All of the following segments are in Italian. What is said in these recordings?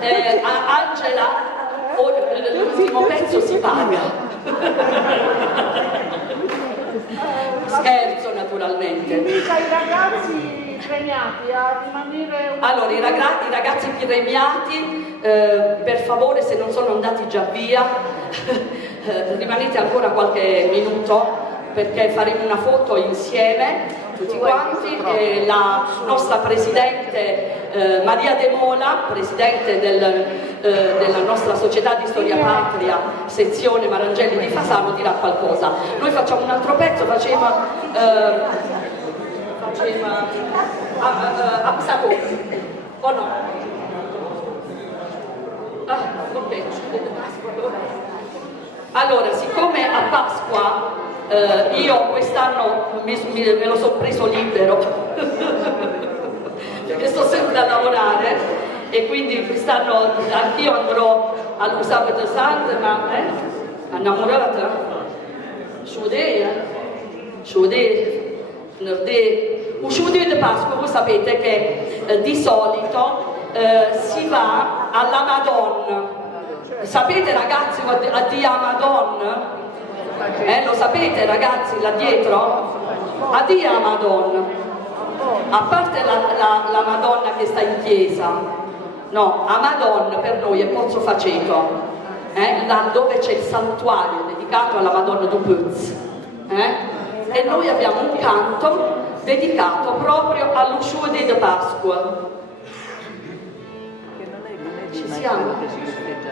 Angela, l'ultimo pezzo si paga. Scherzo, naturalmente. Invita i ragazzi premiati a rimanere Allora, i ragazzi premiati, per favore, se non sono andati già via, rimanete ancora qualche minuto, perché faremo una foto insieme tutti quanti. La nostra presidente Maria De Mola, presidente della nostra società di storia patria sezione Marangelli di Fasano, dirà qualcosa. Noi facciamo un altro pezzo, facciamo a Psacco, o no? Ok. Allora, siccome a Pasqua io quest'anno me lo sono preso libero perché sto sempre a lavorare, e quindi quest'anno anch'io andrò all'Usab de Sant, ma innamorata? Uscite di Pasqua, voi sapete che di solito si va alla Madonna. Sapete ragazzi a Dia Madonna? Lo sapete ragazzi là dietro? A Dia Madonna. A parte la Madonna che sta in chiesa, no, a Madonna per noi è Pozzo Faceto, là dove c'è il santuario dedicato alla Madonna du Puz, e noi abbiamo un canto dedicato proprio all'uscita di Pasqua. Ci siamo?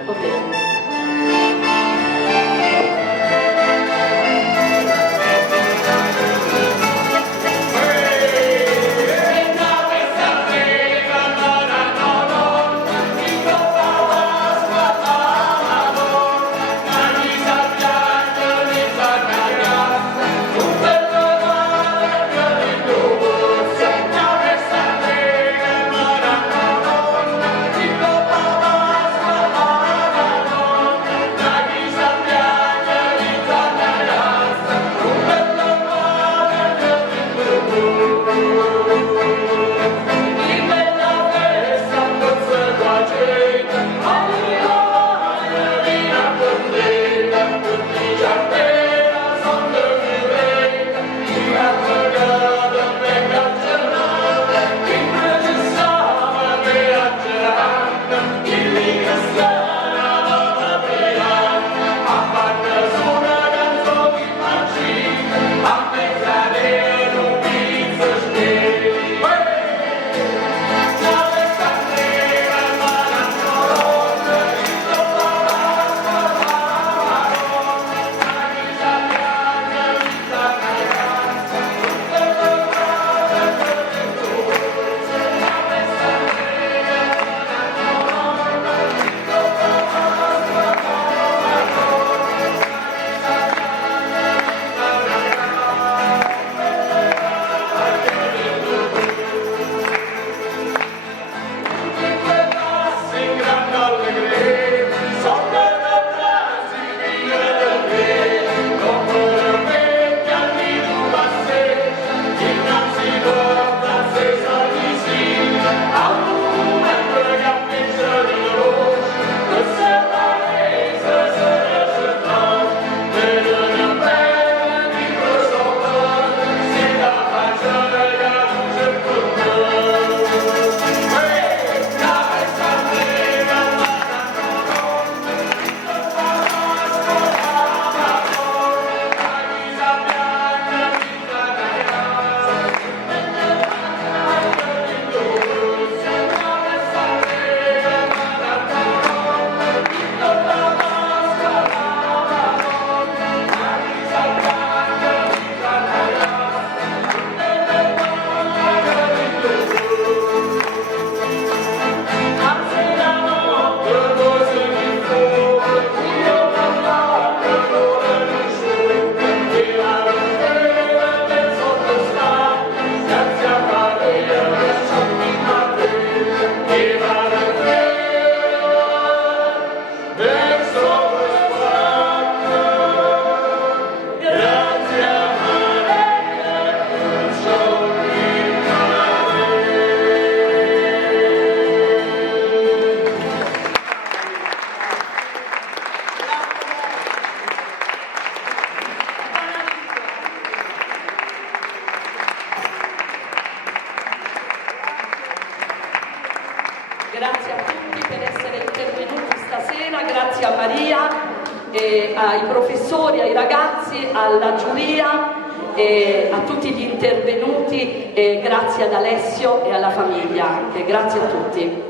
Ok. Grazie a tutti per essere intervenuti stasera, grazie a Maria, ai professori, ai ragazzi, alla giuria, a tutti gli intervenuti, e grazie ad Alessio e alla famiglia anche. Grazie a tutti.